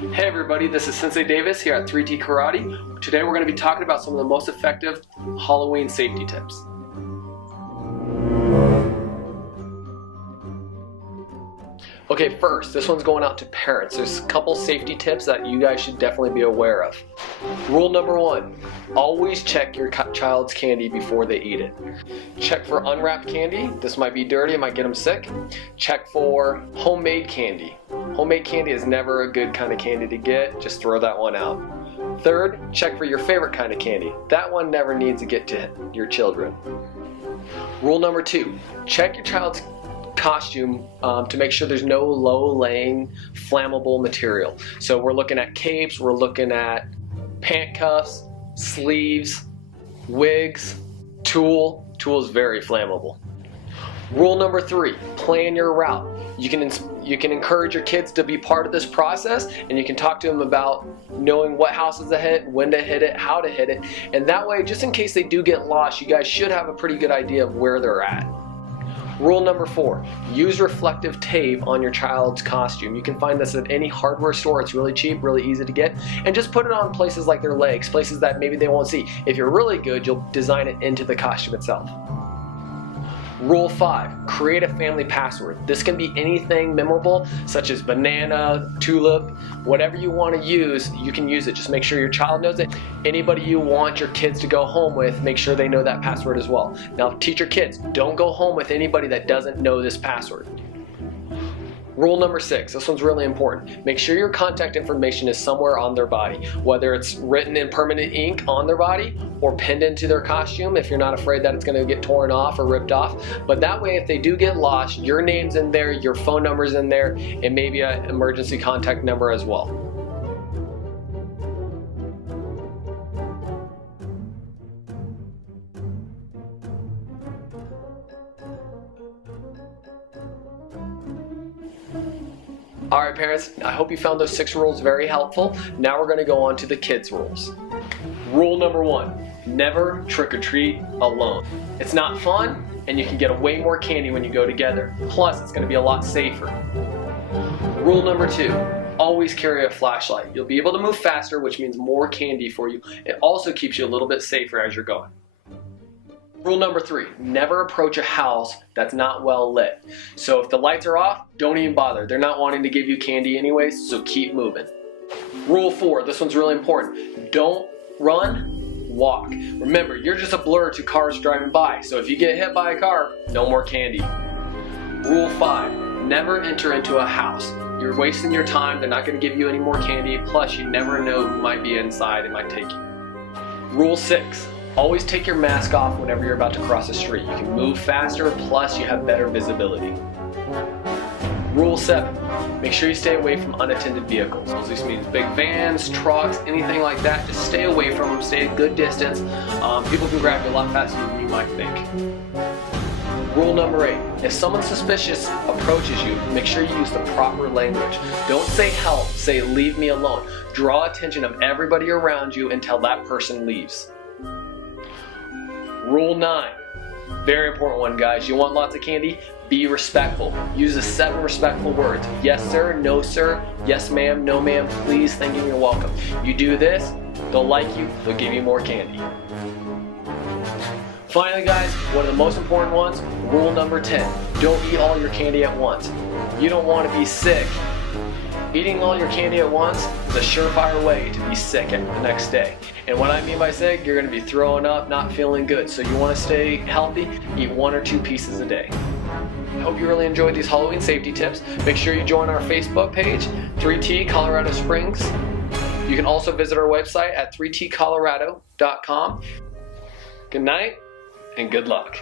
Hey everybody, this is Sensei Davis here at 3T Karate. Today we're going to be talking about some of the most effective Halloween safety tips. Okay, first, this one's going out to parents. There's a couple safety tips that you guys should definitely be aware of. Rule number one, always check your child's candy before they eat it. Check for unwrapped candy. This might be dirty, it might get them sick. Check for homemade candy. Homemade candy is never a good kind of candy to get. Just throw that one out. Third, check for your favorite kind of candy. That one never needs to get to your children. Rule number two, check your child's costume to make sure there's no low-laying flammable material. So we're looking at capes, we're looking at pant cuffs, sleeves, wigs, tulle. Tulle is very flammable. Rule number three, plan your route. You can encourage your kids to be part of this process, and you can talk to them about knowing what houses to hit, when to hit it, how to hit it, and that way, just in case they do get lost, you guys should have a pretty good idea of where they're at. Rule number four, use reflective tape on your child's costume. You can find this at any hardware store. It's really cheap, really easy to get, and just put it on places like their legs, places that maybe they won't see. If you're really good, you'll design it into the costume itself. Rule 5, create a family password. This can be anything memorable, such as banana, tulip, whatever you want to use, you can use it. Just make sure your child knows it. Anybody you want your kids to go home with, make sure they know that password as well. Now, teach your kids, don't go home with anybody that doesn't know this password. Rule number 6, this one's really important. Make sure your contact information is somewhere on their body, whether it's written in permanent ink on their body or pinned into their costume if you're not afraid that it's going to get torn off or ripped off. But that way, if they do get lost, your name's in there, your phone number's in there, and maybe an emergency contact number as well. Alright parents, I hope you found those 6 rules very helpful. Now we're going to go on to the kids' rules. Rule number 1, never trick or treat alone. It's not fun, and you can get way more candy when you go together. Plus, it's going to be a lot safer. Rule number 2, always carry a flashlight. You'll be able to move faster, which means more candy for you. It also keeps you a little bit safer as you're going. Rule number 3, never approach a house that's not well lit. So if the lights are off, don't even bother. They're not wanting to give you candy anyways, so keep moving. Rule 4, this one's really important. Don't run, walk. Remember, you're just a blur to cars driving by, so if you get hit by a car, no more candy. Rule 5, never enter into a house. You're wasting your time, they're not going to give you any more candy, plus you never know who might be inside and might take you. Rule 6, always take your mask off whenever you're about to cross the street. You can move faster, plus you have better visibility. Rule 7, make sure you stay away from unattended vehicles. This means big vans, trucks, anything like that. Just stay away from them, stay a good distance. People can grab you a lot faster than you might think. Rule number 8, if someone suspicious approaches you, make sure you use the proper language. Don't say help, say leave me alone. Draw attention of everybody around you until that person leaves. Rule 9, very important one guys, you want lots of candy? Be respectful. Use the 7 respectful words. Yes sir, no sir, yes ma'am, no ma'am, please, thank you, you're welcome. You do this, they'll like you, they'll give you more candy. Finally guys, one of the most important ones, rule number 10, don't eat all your candy at once. You don't want to be sick. Eating all your candy at once is a surefire way to be sick the next day. And what I mean by sick, you're going to be throwing up, not feeling good. So you want to stay healthy, eat 1 or 2 pieces a day. I hope you really enjoyed these Halloween safety tips. Make sure you join our Facebook page, 3T Colorado Springs. You can also visit our website at 3tcolorado.com. Good night and good luck.